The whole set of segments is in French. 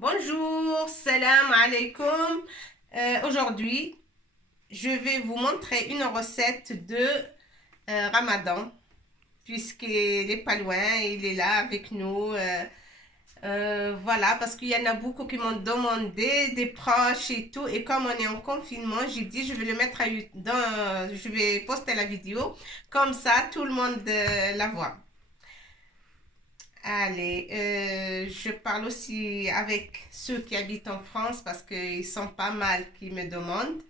Bonjour, salam alaikum. Aujourd'hui, je vais vous montrer une recette de Ramadan, puisqu'il n'est pas loin, il est là avec nous. Voilà, parce qu'il y en a beaucoup qui m'ont demandé, des proches et tout. Et comme on est en confinement, j'ai dit je vais le mettre je vais poster la vidéo, comme ça tout le monde la voit. Allez, je parle aussi avec ceux qui habitent en France parce qu'ils sont pas mal qui me demandent.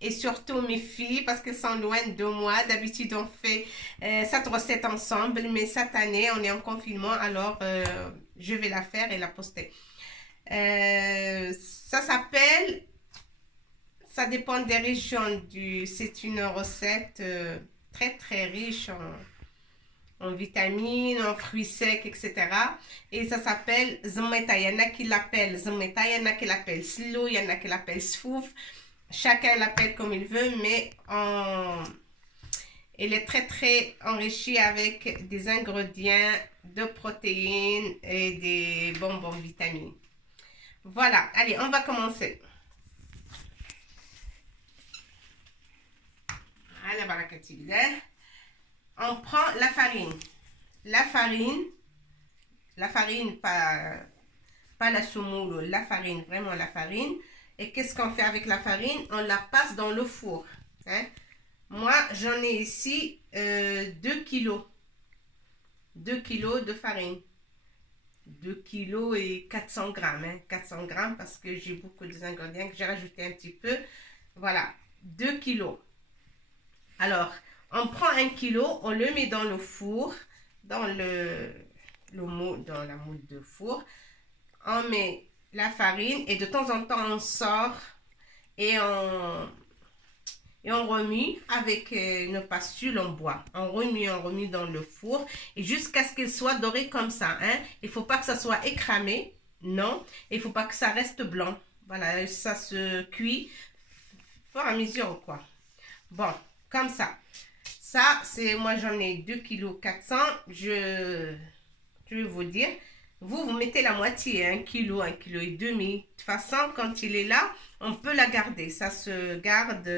Et surtout mes filles parce qu'elles sont loin de moi. D'habitude, on fait cette recette ensemble. Mais cette année, on est en confinement. Alors, je vais la faire et la poster. Ça s'appelle... Ça dépend des régions. C'est une recette très très riche en vitamines, en fruits secs, etc. Et ça s'appelle zmeta. Il y en a qui l'appellent zmeta, il y en a qui l'appellent slou, il y en a qui l'appellent sfouf. Chacun l'appelle comme il veut, mais elle est très très enrichie avec des ingrédients de protéines et des bonbons vitamines. Voilà, allez, on va commencer. Ala barakatillah. On prend la farine. La farine, pas la semoule, la farine, vraiment la farine. Et qu'est-ce qu'on fait avec la farine? On la passe dans le four. Hein? Moi, j'en ai ici 2 kilos. 2 kilos de farine. 2 kilos et 400 grammes. Hein? 400 grammes parce que j'ai beaucoup d'ingrédients que j'ai rajouté un petit peu. Voilà, 2 kilos. Alors, on prend 1 kilo, on le met dans le four, dans la moule de four. On met la farine et de temps en temps on sort et on remue avec une spatule en bois. On remue dans le four et jusqu'à ce qu'elle soit dorée comme ça. Hein? Il ne faut pas que ça soit écramé, non. Il ne faut pas que ça reste blanc. Voilà, ça se cuit au fur et à mesure quoi. Bon, comme ça. Ça, c'est moi j'en ai 2 kg 400. Je vais vous dire. Vous mettez la moitié, 1 kg, 1 kg et demi. De toute façon, quand il est là, on peut la garder. Ça se garde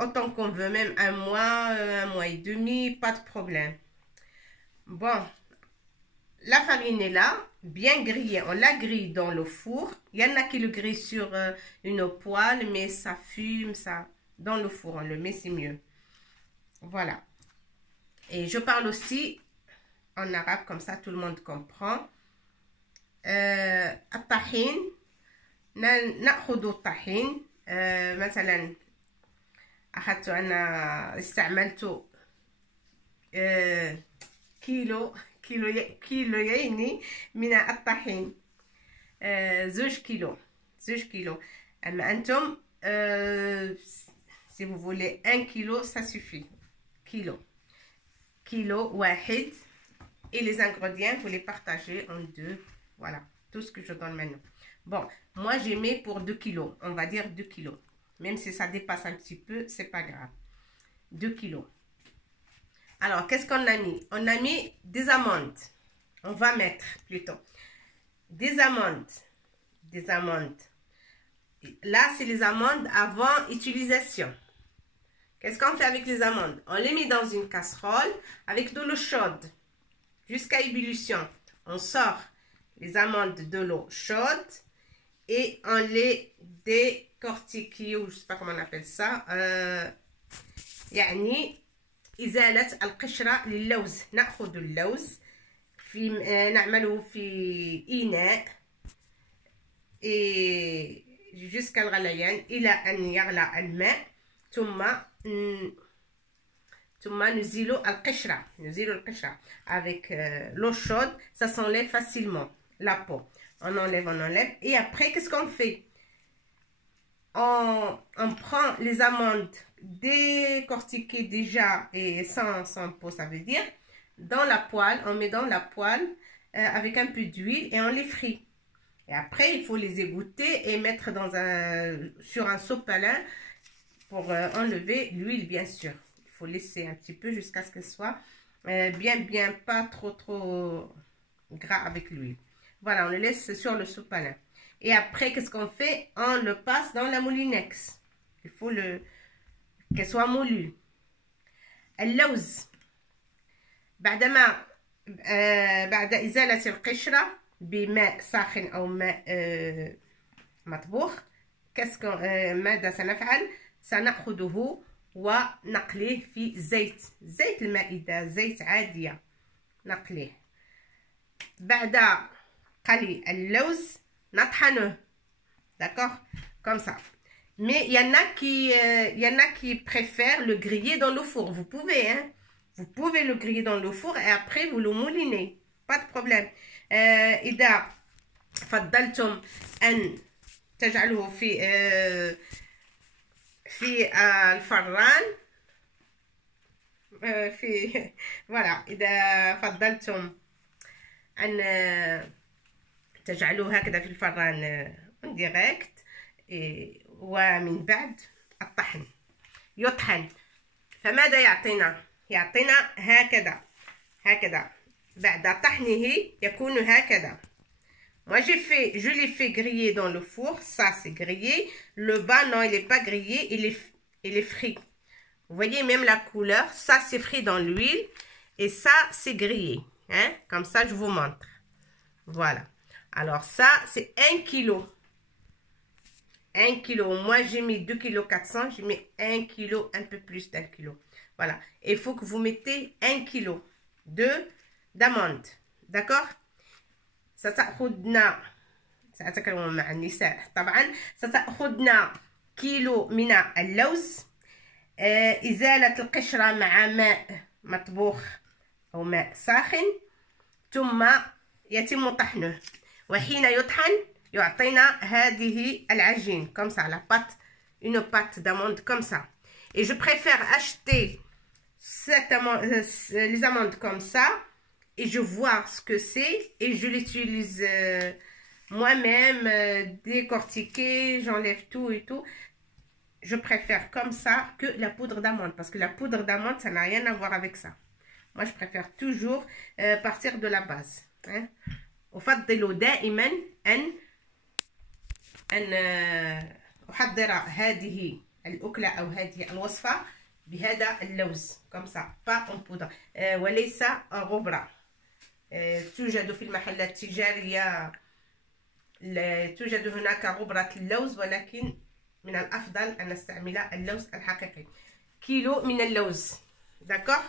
autant qu'on veut, même un mois et demi, pas de problème. Bon, la farine est là, bien grillée. On la grille dans le four. Il y en a qui le grillent sur une poêle, mais ça fume, ça. Dans le four, on le met, c'est mieux. Voilà. Et je parle aussi en arabe, comme ça tout le monde comprend. الطحين نأخذ الطحين مثلا أخذت أنا استعملت كيلوين من الطحين 2 كيلو أما أنتم si vous voulez 1 kilo ça suffit kilo واحد. Et les ingrédients, vous les partagez en deux. Voilà, tout ce que je donne maintenant. Bon, moi, j'ai mis pour 2 kilos. On va dire 2 kilos. Même si ça dépasse un petit peu, c'est pas grave. 2 kilos. Alors, qu'est-ce qu'on a mis? On a mis des amandes. On va mettre plutôt des amandes. Des amandes. Là, c'est les amandes avant utilisation. Qu'est-ce qu'on fait avec les amandes? On les met dans une casserole avec de l'eau chaude. Jusqu'à ébullition, on sort les amandes de l'eau chaude et on les décortique, ou je sais pas comment on appelle ça. يعني إزالة القشرة للوز. نأخذ اللوز نعمله في إناء jusqu'à الغليان إلى أن يغلى الماء ثم نزيل القشرة avec l'eau chaude. Ça s'enlève facilement la peau. On enlève et après qu'est-ce qu'on fait? On prend les amandes décortiquées déjà et sans peau, ça veut dire dans la poêle. On met dans la poêle avec un peu d'huile et on les frit. Et après il faut les égoutter et mettre sur un sopalin pour enlever l'huile, bien sûr. Il faut laisser un petit peu jusqu'à ce que ce soit bien pas trop gras avec l'huile. Voilà, on le laisse sur le sopalin. Et après, qu'est-ce qu'on fait? On le passe dans la moulinex. Il faut qu'elle soit moulue. اللوز بعدما بعد إزالة القشرة بماء ساخن أو ماء مطبوخ ماذا سنفعل؟ سنأخذه ونقليه في زيت المائدة، زيت عادية نقليه. بعد قلي اللوز نطحنه. D'accord? Comme ça. Mais il y en a qui préfèrent le griller dans le four. Vous pouvez, hein? Vous pouvez le griller dans le four et après vous le moulinez. Pas de problème. إذا فضلتم أن تجعلوه في الفران voilà. إذا فضلتم أن تجعلوه هكذا في الفران ديريكت، ومن بعد الطحن يطحن. فماذا يعطينا؟ يعطينا هكذا. بعد طحنه يكون هكذا. Moi je l'ai fait griller dans le four. Ça c'est grillé. Le bas non, il n'est pas grillé, il est frit. Vous voyez même la couleur. Ça c'est frit dans l'huile et ça c'est grillé, hein? Comme ça je vous montre. Voilà. Alors ça c'est 1 kg. 1 kg. Moi j'ai mis 2 kg 400. J'ai mis 1 kg, un peu plus d'1 kg. Voilà. Il faut que vous mettez 1 kg d'amandes. D'accord? ستأخذنا سأتكلم مع النساء طبعا. ستأخذنا كيلو من اللوز، إزالة القشرة مع ماء مطبوخ أو ماء ساخن، ثم يتم طحنه. وحين يطحن يعطينا هذه العجين comme ça, la pâte, une pâte d'amande comme ça. Et je préfère acheter les amandes comme ça et je vois ce que c'est et je l'utilise moi-même, décortiquer, j'enlève tout et tout. Je préfère comme ça que la poudre d'amande parce que la poudre d'amande ça n'a rien à voir avec ça. Moi je préfère toujours partir de la base, hein. أفضل دائما أن أحضر هذه الأكلة أو هذه الوصفة بهذا اللوز comme ça, pas en poudre. وليس غبرة. توجد في المحلات التجارية، توجد هناك غبرة اللوز، ولكن من الأفضل أن نستعمل اللوز الحقيقي. كيلو من اللوز. d'accord?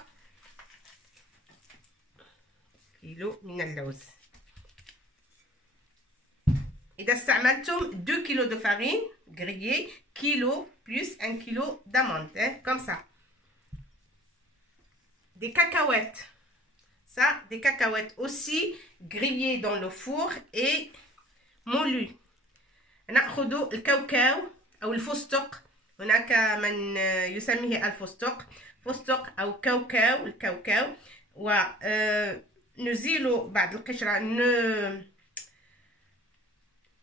كيلو من اللوز. إذا استعملتم 2 kg de farine grillée, kilo plus 1 kg d'amandes, hein, comme ça. Des cacahuètes. Ça, des cacahuètes aussi grillées dans le four et مولوes. نأخذ الكاوكاو أو الفستق. هناك من يسميه الفستق، فستق أو كاوكاو، الكاوكاو. ونزيل بعد القشرة،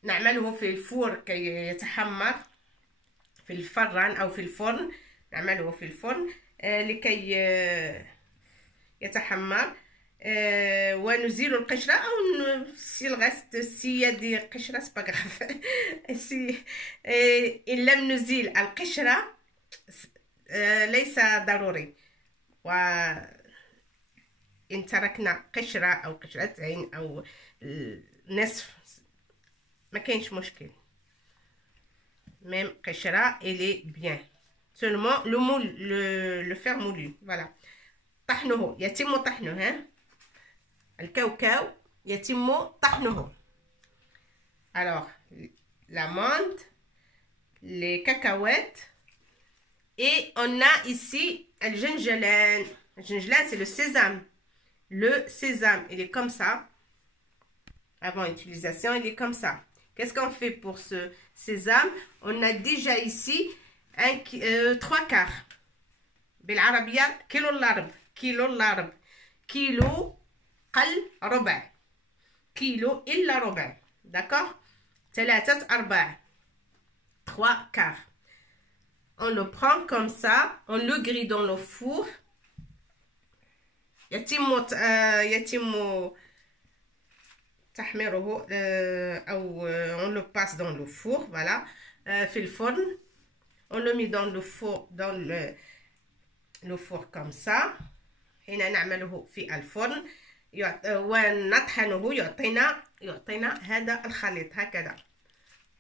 نعمله في الفور كي يتحمر في الفران أو في الفرن. نعمله في الفرن لكي يتحمر. ونزيل القشرة أو si il reste s'il y a des قشرة c'est pas grave. si إن لم نزيل القشرة ليس ضروري. وإن تركنا قشرة أو قشرتين أو نصف ما كاينش مشكل. même قشرة il est bien. seulement le moule, le faire moulu. voilà. طحنه يتم طحنه. hein. الكاوكاو يتم طحنه. alors l'amande, les cacahuètes et on a ici le gingembre. Le gingembre c'est le sésame. Le sésame il est comme ça. Avant utilisation il est comme ça. Qu'est-ce qu'on fait pour ce sésame? On a déjà ici 3 quarts. بالعربية كيلو الأرب. كيلو الأرب. كيلو قل ربع. كيلو إلا ربع. d'accord? 3/4. 3 quarts. On le prend comme ça. On le grille dans le four. يتم تحميره أو on le passe dans le four, voilà, في الفرن. On le met dans le four, dans le four comme ça. هنا نعمله في الفرن ونطحنه يعطينا هذا الخليط هكذا.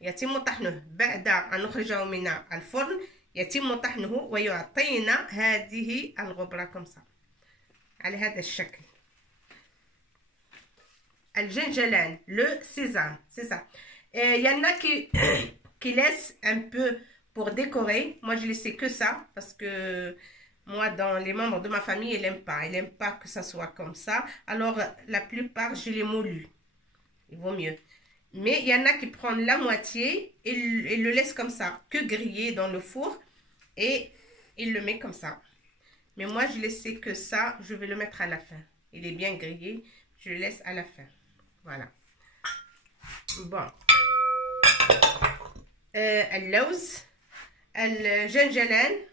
يتم طحنه بعد أن نخرجه من الفرن، يتم طحنه ويعطينا هذه الغبرة كمسا على هذا الشكل. الجنجلان le sésame, c'est ça. Il y en a qui laissent un peu pour décorer. Moi je laissais que ça parce que moi dans les membres de ma famille ils n'aiment pas que ça soit comme ça. Alors la plupart je les moulus, il vaut mieux. Mais il y en a qui prennent la moitié et le laissent comme ça, que grillé dans le four, et il le met comme ça. Mais moi je laissais que ça, je vais le mettre à la fin. Il est bien grillé, je le laisse à la fin. Voilà. Bon. اللوز الجنجلان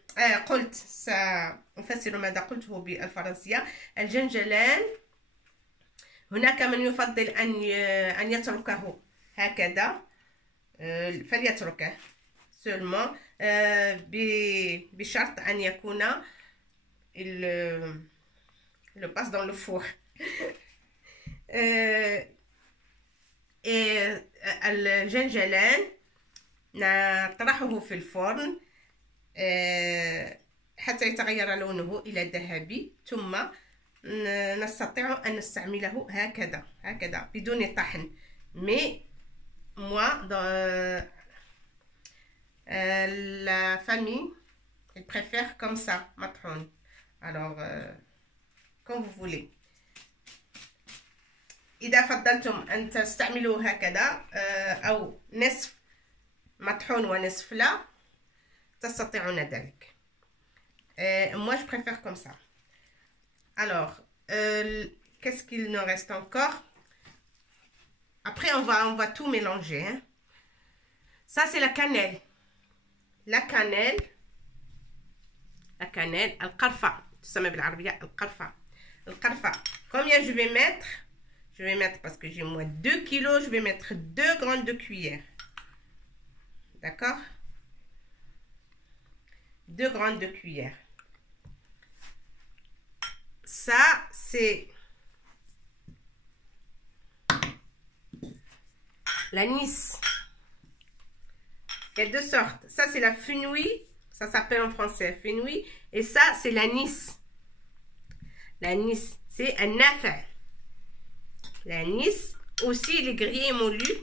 قلت سأفسر ماذا قلته بالفرنسية. الجنجلان هناك من يفضل أن يتركه هكذا، فليتركه seulement بشرط أن يكون le passe dans le four. الجنجلان نطرحه في الفرن حتى يتغير لونه إلى ذهبي، ثم نستطيع أن نستعمله هكذا بدون طحن. Mais moi dans la famille elle préfère comme ça مطحون. Alors comme vous voulez. إذا فضلتم أن تستعملوا هكذا أو نصف مطحون ونصف لا تستطيعون ذلك. Moi je préfère comme ça. Alors qu'est-ce qu'il nous reste encore? Après on va tout mélanger, hein. Ça c'est la cannelle. La cannelle القرفة تسمى بالعربية القرفة. Combien je vais mettre? Je vais mettre, parce que j'ai moins 2 kilos, je vais mettre 2 grandes cuillères. D'accord? 2 grandes cuillères. Ça, c'est l'anis. Il y a deux sortes. Ça, c'est la fenouil. Ça s'appelle en français fenouil. Et ça, c'est l'anis. L'anis, c'est un affaire. L'anis, aussi, il est grillé et moulu.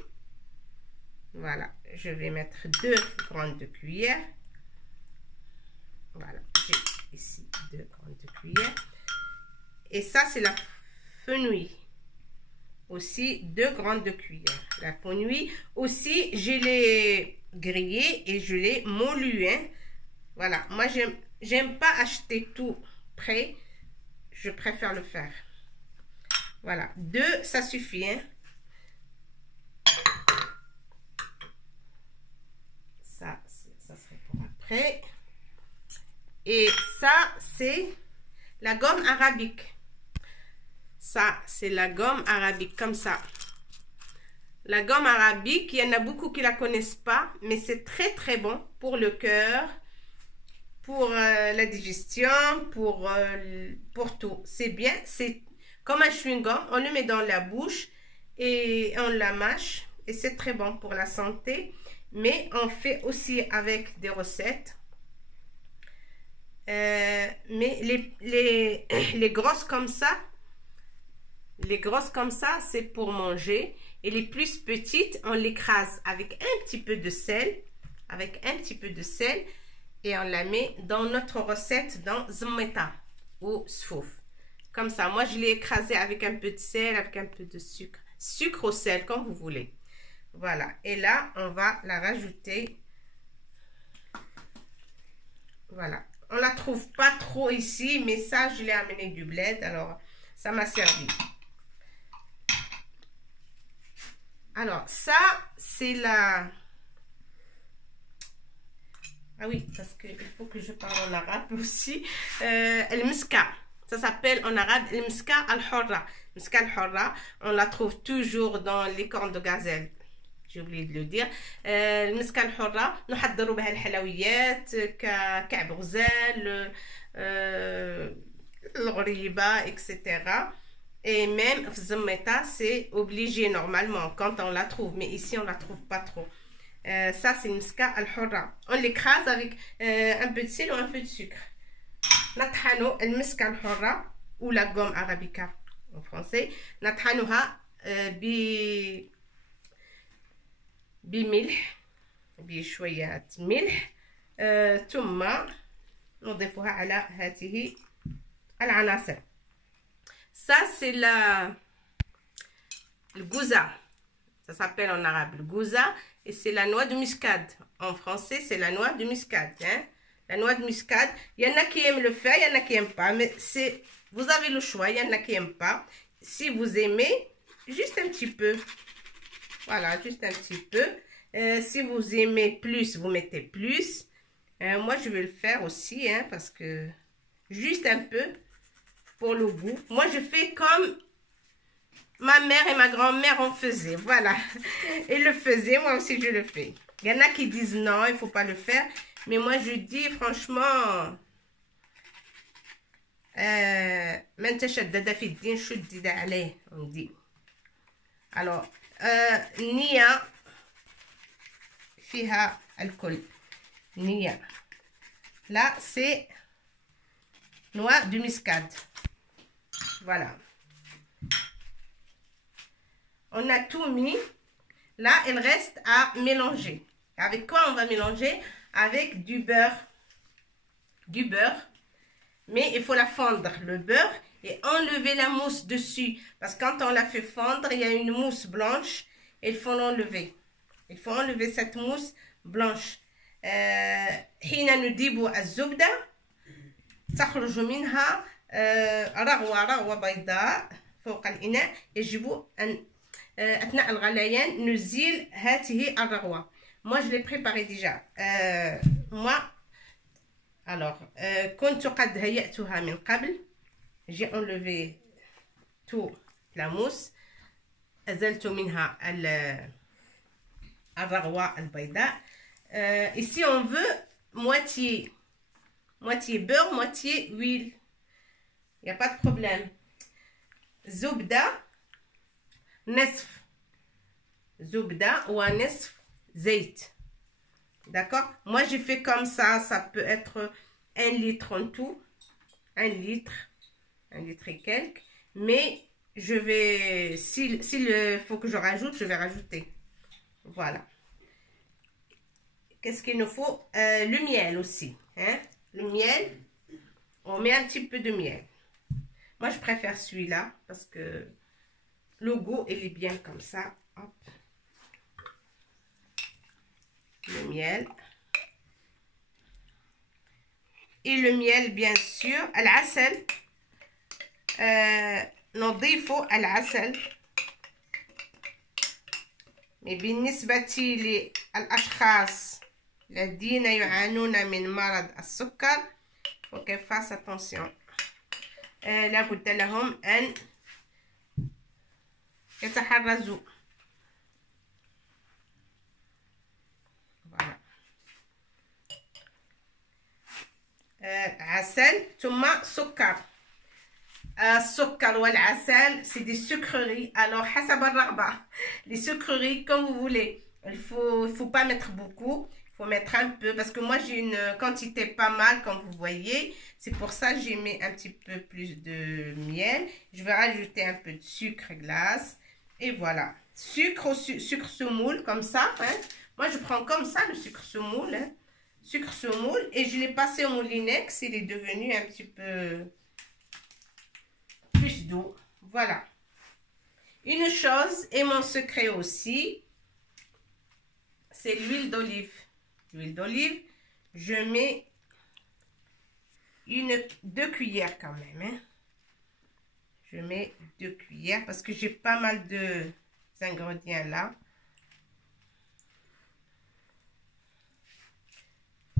Voilà. Je vais mettre 2 grandes cuillères. Voilà. J'ai ici 2 grandes cuillères. Et ça, c'est la fenouil. Aussi 2 grandes cuillères. La fenouil, aussi, je l'ai grillé et je l'ai moulu, hein. Voilà. Moi, j'aime pas acheter tout prêt. Je préfère le faire. Voilà. 2, ça suffit, hein. Ça serait pour après. Et ça, c'est la gomme arabique. Ça, c'est la gomme arabique, comme ça. La gomme arabique, il y en a beaucoup qui ne la connaissent pas, mais c'est très très bon pour le cœur, pour la digestion, pour tout. C'est bien, c'est comme un chewing-gum, on le met dans la bouche et on la mâche. Et c'est très bon pour la santé, mais on fait aussi avec des recettes. Mais les grosses comme ça, c'est pour manger. Et les plus petites, on l'écrase avec un petit peu de sel. Et on la met dans notre recette dans zmeta ou sfouf. Comme ça, moi je l'ai écrasé avec un peu de sel, avec un peu de sucre. Sucre au sel, comme vous voulez. Voilà. Et là, on va la rajouter. Voilà. On la trouve pas trop ici, mais ça, je l'ai amené du bled. Alors, ça m'a servi. Alors, ça, c'est la... Ah oui, parce qu'il faut que je parle en arabe aussi. El miska. Ça s'appelle en arabe le miska al-hurra. Miska al-hurra, on la trouve toujours dans les cornes de gazelle. J'ai oublié de le dire. المسكة الحرة نحضروا بها الحلويات ككعب غزال الغريبة etc. Et même Fzmeta, c'est obligé normalement quand on la trouve, mais ici on la trouve pas trop. Ça c'est Miska al-Hurra. On l'écrase avec un peu de sel ou un peu de sucre. نطحنوا المسكة الحرة ou la gomme arabica en français. نطحنوها بملح بشوية ملح ثم نضيفها على هذه العناصر. Ça c'est le gouza. Ça s'appelle en arabe le gouza et c'est la noix de muscade. En français c'est la noix de muscade. Hein? La noix de muscade, il y en a qui aiment le faire, il y en a qui n'aiment pas. Mais vous avez le choix, il y en a qui n'aiment pas. Si vous aimez, juste un petit peu. Voilà, juste un petit peu. Si vous aimez plus, vous mettez plus. Moi, je vais le faire aussi, hein, parce que juste un peu pour le goût. Moi, je fais comme ma mère et ma grand-mère en faisaient. Voilà. Ils le faisaient, moi aussi, je le fais. Il y en a qui disent non, il ne faut pas le faire. Mais moi, je dis franchement, on dit. Alors, Nia, fiha alcool. Nia. Là, c'est noix de muscade. Voilà. On a tout mis. Là, il reste à mélanger. Avec quoi on va mélanger? Avec du beurre. Du beurre. Mais il faut la fondre, le beurre, et enlever la mousse dessus. Parce que quand on la fait fondre, il y a une mousse blanche. Et il faut l'enlever. Il faut enlever cette mousse blanche. حين نديب الزبدة تخرج منها رغوة بيضاء فوق الإناء. يجب أن أثناء الغليان نزيل هذه الرغوة. Moi, je l'ai préparé déjà. Moi, alors, كنت قد هيأتها من قبل. J'ai enlevé toute la mousse. أزلت منها الرغوة البيضاء. Ici, on veut moitié beurre, moitié huile. Il n'y a pas de problème. زبدة نصف زبدة ونصف زيت. D'accord? Moi, j'ai fait comme ça. Ça peut être 1 litre en tout. 1 litre et quelques. Mais je vais, s'il faut que je rajoute, je vais rajouter. Voilà. Qu'est-ce qu'il nous faut? Le miel aussi. Hein? Le miel, on met un petit peu de miel. Moi, je préfère celui-là parce que le goût, il est bien comme ça. Hop. Le miel. Et le miel, bien sûr. العسل. نضيف العسل. بالنسبة للأشخاص الذين يعانون من مرض السكر وكيف فاس attention. لابد لهم أن يتحرزوا. عسل ثم سكر. السكر والعسل c'est des sucreries. Alors حسب الرغبة. Les sucreries comme vous voulez. Il faut pas mettre beaucoup. Il faut mettre un peu parce que moi j'ai une quantité pas mal comme vous voyez. C'est pour ça que j'ai mis un petit peu plus de miel. Je vais rajouter un peu de sucre glace. Et voilà. Sucre semoule comme ça. Hein. Moi je prends comme ça le sucre semoule. Hein. Sucre semoule et je l'ai passé au moulinex. Il est devenu un petit peu plus doux. Voilà. Une chose et mon secret aussi, c'est l'huile d'olive. L'huile d'olive, je mets 2 cuillères quand même. Hein. Je mets 2 cuillères parce que j'ai pas mal de ingrédients là.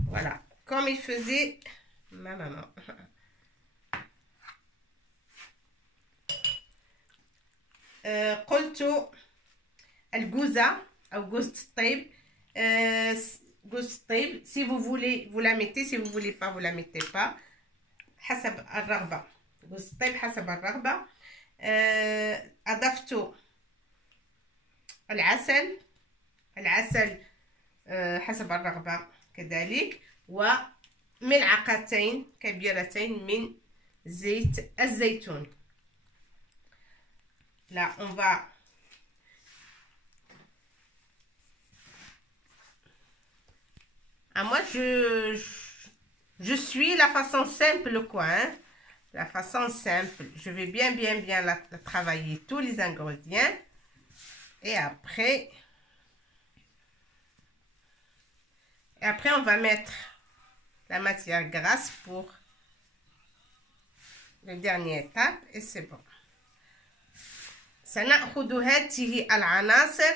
Voilà, comme il faisait ma maman. قلت الجوزة أو جوزة الطيب. جوزة الطيب si vous voulez vous la mettez, si vous voulez pas vous la mettez pas حسب الرغبة. جوزة الطيب حسب الرغبة. أضفت العسل حسب الرغبة كذلك، وملعقتين كبيرتين من زيت الزيتون. Là, on va moi je suis la façon simple quoi, hein? La façon simple. Je vais bien la travailler tous les ingrédients et après on va mettre la matière grasse pour la dernière étape et c'est bon. سنأخذ هذه العناصر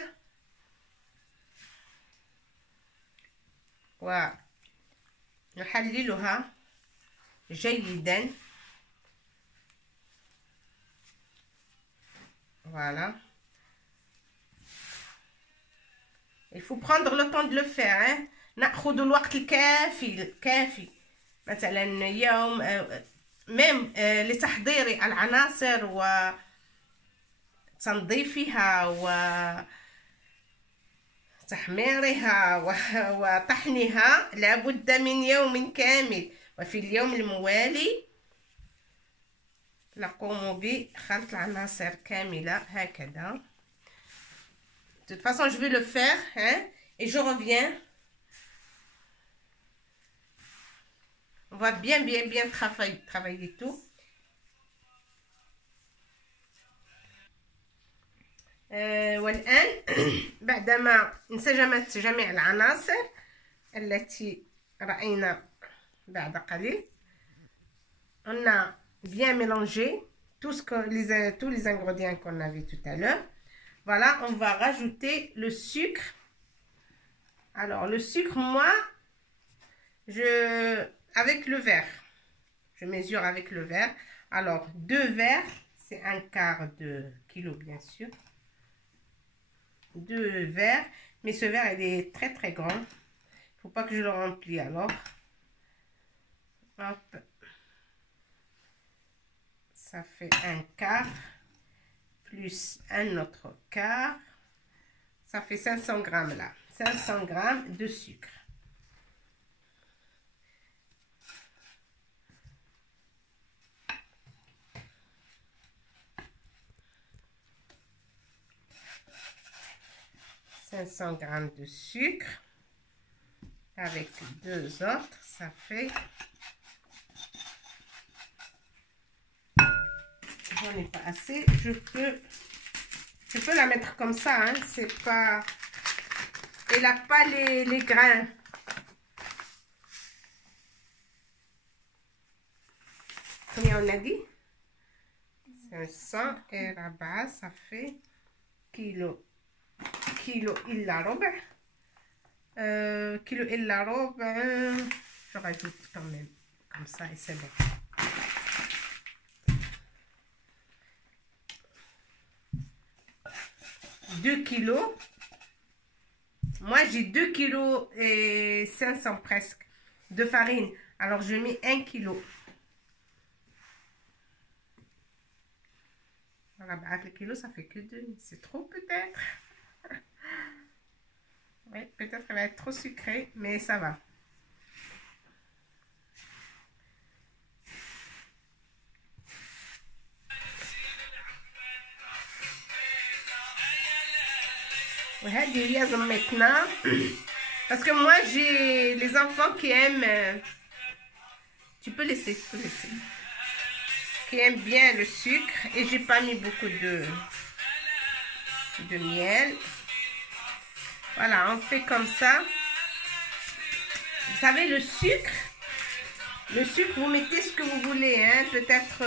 ونحللها جيدا. Voilà. Il faut prendre le temps de le faire, hein. نأخذ الوقت الكافي مثلا يوم ميم لتحضير العناصر وتنظيفها وتحميرها وطحنها لابد من يوم كامل، وفي اليوم الموالي نقوم بخلط العناصر كاملة هكذا. De toute façon, je vais le faire, hein, et je reviens. On va bien travailler tout. والآن بعدما انسجمت جميع العناصر التي رأينا بعد قليل، on a bien mélangé tous les ingrédients qu'on a vu tout à l'heure. Voilà, on va rajouter le sucre. Alors le sucre, moi avec le verre, je mesure avec le verre. Alors 2 verres, c'est 1/4 de kilo bien sûr. 2 verres, mais ce verre il est très grand, faut pas que je le remplis. Alors hop, ça fait 1/4 plus un autre quart, ça fait 500 grammes là, 500 grammes de sucre. Grammes de sucre avec 2 autres, ça fait, j'en ai pas assez, je peux la mettre comme ça, hein, c'est pas, elle a pas les grains. Combien on a dit? 500 et là-bas ça fait kilo إلا ربع. كيلو إلا ربع. Je rajoute quand même comme ça et c'est bon. Deux kilos. Moi j'ai 2 kilos et 500 presque de farine. Alors je mets 1 kilo. Voilà, avec le kilo ça fait que 2. C'est trop peut-être. Oui, peut-être qu'elle va être trop sucrée, mais ça va. Maintenant, parce que moi j'ai les enfants qui aiment, tu peux laisser, qui aiment bien le sucre et j'ai pas mis beaucoup de miel. Voilà, on fait comme ça. Vous savez, le sucre, vous mettez ce que vous voulez, hein. Peut-être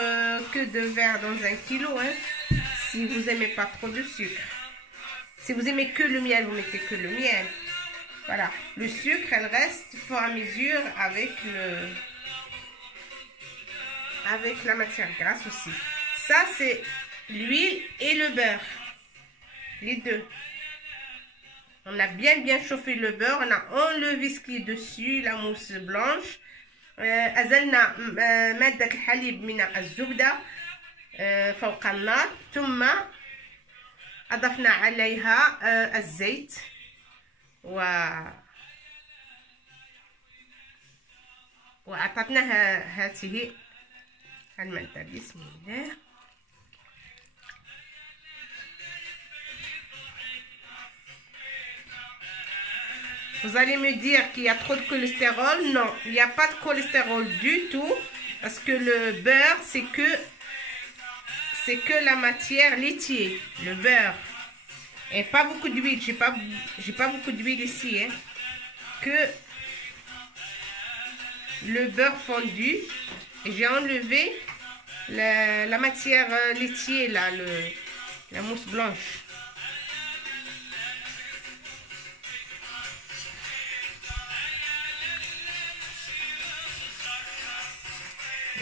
que 2 verres dans 1 kilo, hein, si vous n'aimez pas trop de sucre. Si vous aimez que le miel, vous mettez que le miel. Voilà, le sucre, elle reste au fur et à mesure avec la matière grasse aussi. Ça, c'est l'huile et le beurre. Les deux. On a bien chauffé le beurre. On a enlevé ce qui est dessus, la mousse blanche. أزلنا مادة الحليب من الزبدة فوق النار. ثم أضفنا عليها الزيت وأعطتناها هذه المادة. بسم الله. Vous allez me dire qu'il y a trop de cholestérol. Non, il n'y a pas de cholestérol du tout. Parce que le beurre, c'est que la matière laitière. Le beurre. Et pas beaucoup d'huile. J'ai pas beaucoup d'huile ici. Hein. Que le beurre fondu. Et j'ai enlevé la matière laitière, là, la mousse blanche.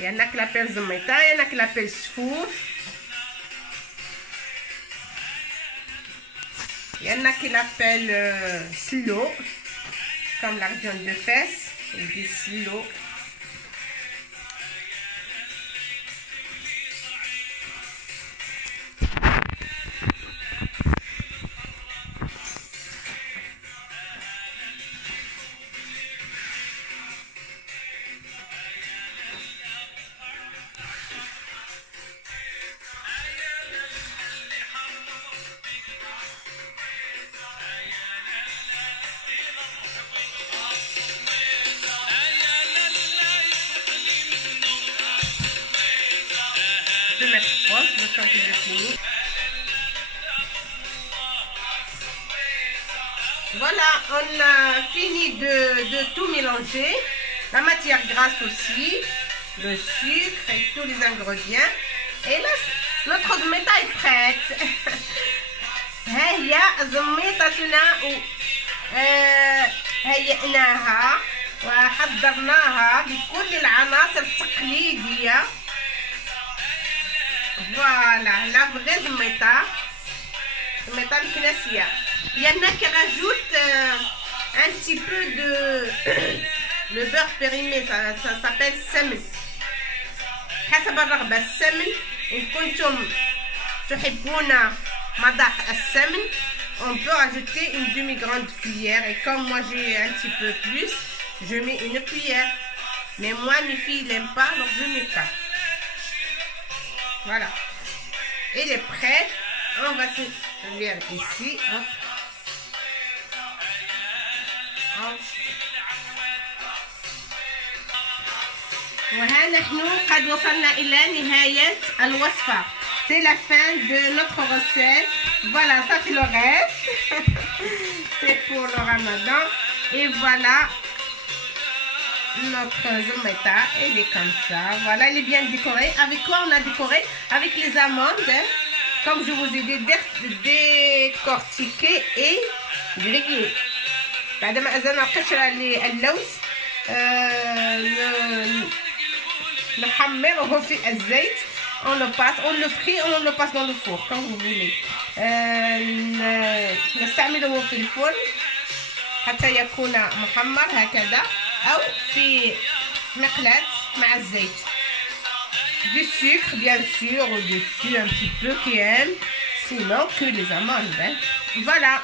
Il y en a qui l'appellent Zometa, il y en a qui l'appellent Sfouf. Il y en a qui l'appellent Silo, comme l'argent de fesse, ils disent Silo. De mettre proche, le temps que je finis. Voilà, on a fini de tout mélanger. La matière grasse aussi, le sucre et tous les ingrédients. Et là, notre zmeta est prête. هي زميتنا هيئناها وحضرناها بكل العناصر التقليدية. Voilà, la vraie zmeta. Zmeta الكناسية. Il y en a qui rajoutent un petit peu de le beurre périmé, ça s'appelle semen. حسب الرغبة. السمن إن كنتم تحبون مذاق السمن, on peut ajouter une demi-grande cuillère. Et comme moi j'ai un petit peu plus, je mets une cuillère. Mais moi, mes filles n'aiment pas, donc je ne mets pas. Voilà. Elle est prête. On va se servir ici. Hop. Hop. وها نحن قد وصلنا إلى نهاية الوصفة. C'est la fin de notre recette. Voilà, ça c'est le reste. C'est pour le ramadan. Et voilà notre zmeta. Elle est comme ça. Voilà, elle est bien décorée. Avec quoi on a décoré? Avec les amandes. Comme je vous ai dit, décortiquées et grillées. بعدما أزلنا القشرة للوز نحمره في الزيت. On le passe, on le frit, on le passe dans le four, comme vous voulez. نستعمله في الفرن حتى يكون محمر هكذا, أو في مقلاة مع الزيت. Du sucre, bien sûr, au-dessus un petit peu qui aime, sinon que les amandes. Hein. Voilà.